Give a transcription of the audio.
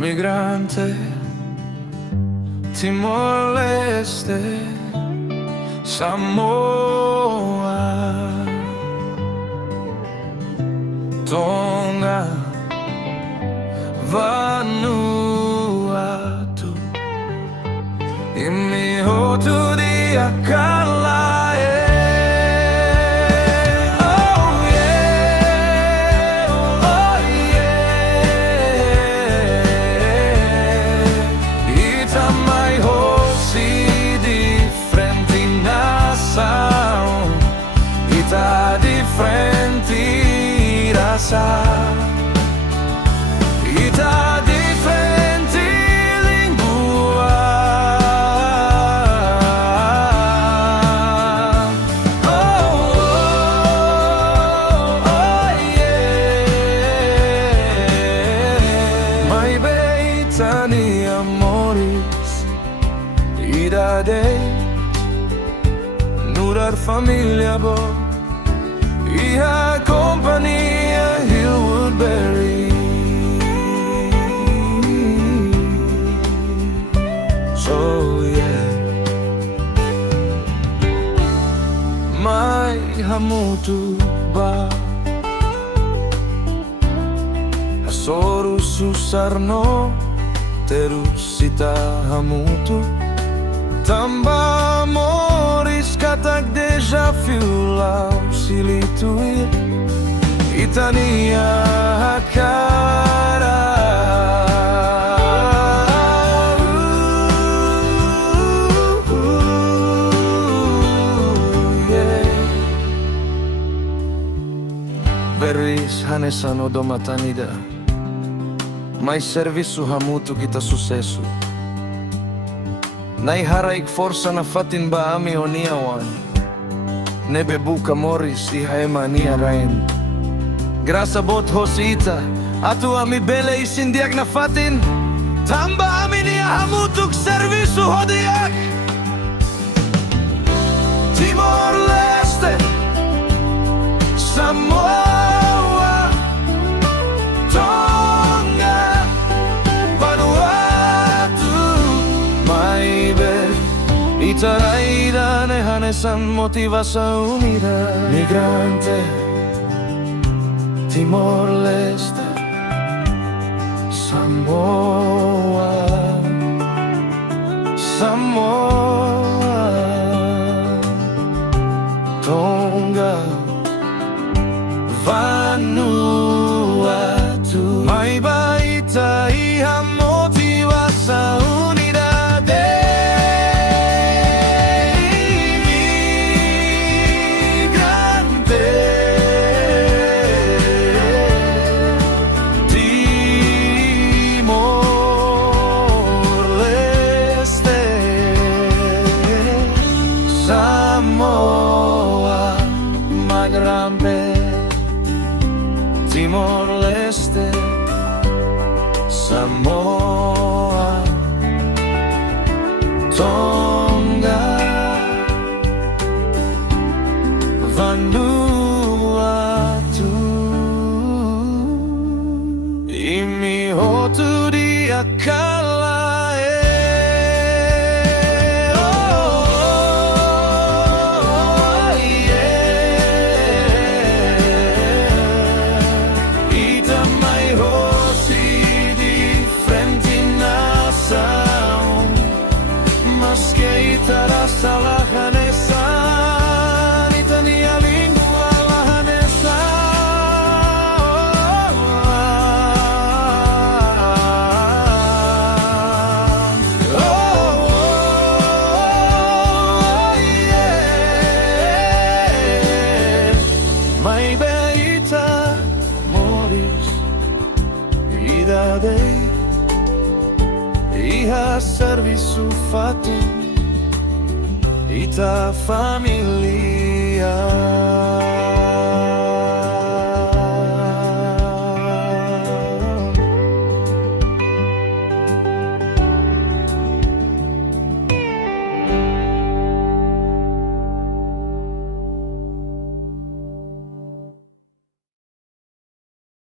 migrante, Timor-Leste, Samoa, Tonga, Vanuatu, imihotu di akala. Differenti rasa, ita differenti lingua. Oh, oh, oh, yeah. Mai beitani a Moris, ida dei nurar famiglia bo. Iha companhia Hillwoodberry. So yeah, mai hamutu ba hasoru susarno terusita hamutu tamba Moris katak Dezafiu laos hili tuir itania hakarak. Reis hanesan odomatanida mais serviço hamutu kita sucesso. Nai haraik força na fatin ba ami oniawan. Nebe buka Moris iha emania rain. Grasa bot hosita atu ami bele isindiak na fatin. Tamba ami nia hamutuk serviço hodiak. Timor-Leste, Samoa, Tonga, Vanuatu, Maibe, Itaraida nehanesan motivação unida. Migrante, Timor-Leste, Samoa, Samoa, Tonga, Vanuatu. Mai baita iha motivação unidade. Imigrante, Timor-Leste, Samoa, Magrambe, Timor-Leste, Samoa, Tonga, Vanuatu, imihotu di akala. Salah hanesan, itania lingua la hanesan. Oh, yeah. Mai beita Moris, idade, iha serviço fatin. Ita familia.